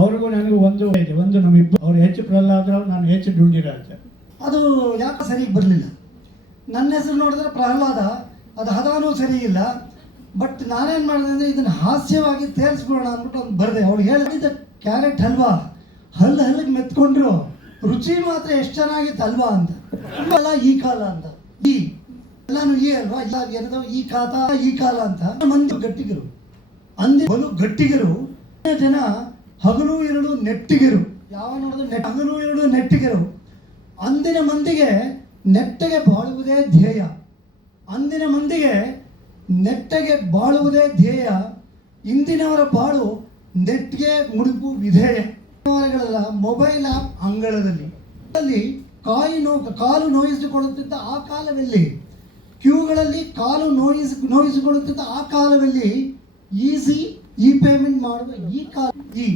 ಅವ್ರಿಗೂ ನನಗೂ ಒಂದು ಇದೆ, ಒಂದು ನಮ್ಮಿಬ್ಬರು. ಅವ್ರು ಹೆಚ್ಚು ಪ್ರಹ್ಲಾದರಾವ್, ನಾನು ಹೆಚ್ಚು ಡುಂಡಿರಾಜ. ಅದು ಯಾಕೆ ಸರಿಗೆ ಬರಲಿಲ್ಲ. ನನ್ನ ಹೆಸರು ನೋಡಿದ್ರೆ ಪ್ರಹ್ಲಾದ, ಅದು ಹದಾನೂ ಸರಿ ಇಲ್ಲ. ಬಟ್ ನಾನೇನು ಮಾಡಿದೆ ಅಂದರೆ ಇದನ್ನು ಹಾಸ್ಯವಾಗಿ ತೇರಿಸ್ಬಿಡೋಣ ಅಂದ್ಬಿಟ್ಟು ಒಂದು ಬರೆದೆ. ಅವಳು ಹೇಳಿದ ಕ್ಯಾರೆಟ್ ಹಲ್ವಾ ಹಲ್ಲಿಗೆ ಮೆತ್ಕೊಂಡ್ರು, ರುಚಿ ಮಾತ್ರ ಎಷ್ಟು ಚೆನ್ನಾಗಿತ್ತು ಅಲ್ವಾ ಅಂತ. ಅಲ್ಲ ಈ ಕಾಲ ಅಂತ, ಈ ಎಲ್ಲಾನು ಈ ಅಲ್ವಾ, ಏನದು ಈ ಖಾತ ಈ ಕಾಲ ಅಂತ. ಮಂದಿ ಗಟ್ಟಿಗರು, ಅಂದಿ ಬಲು ಗಟ್ಟಿಗರು ಜನ, ಹಗಲು ಎರಡು ನೆಟ್ಟಿಗರು. ಯಾವ ನೋಡಿದ್ರೆ ಹಗಲು ಎರಡು ನೆಟ್ಟಿಗರು. ಅಂದಿನ ಮಂದಿಗೆ ನೆಟ್ಟಗೆ ಬಾಳುವುದೇ ಧ್ಯೇಯ. ಅಂದಿನ ಮಂದಿಗೆ ನೆಟ್ಟಗೆ ಬಾಳುವುದೇ ಧ್ಯೇಯ. ಇಂದಿನವರ ಬಾಳು ನೆಟ್ಟಿಗೆ ಮುಡುಪು ವಿಧೇಯ. ಮೊಬೈಲ್ ಆ್ಯಪ್ ಅಂಗಳದಲ್ಲಿ ಅಲ್ಲಿ ಕಾಲು ನೋಯಿಸಿಕೊಳ್ಳುತ್ತಿದ್ದ ಆ ಕಾಲದಲ್ಲಿ, ಕ್ಯೂಗಳಲ್ಲಿ ಕಾಲು ನೋಯಿಸಿಕೊಳ್ಳುತ್ತಿದ್ದ ಆ ಕಾಲದಲ್ಲಿ ಈಸಿ ಇ ಪೇಮೆಂಟ್ ಮಾಡುವ ಈ ಕಾಲ. ಈ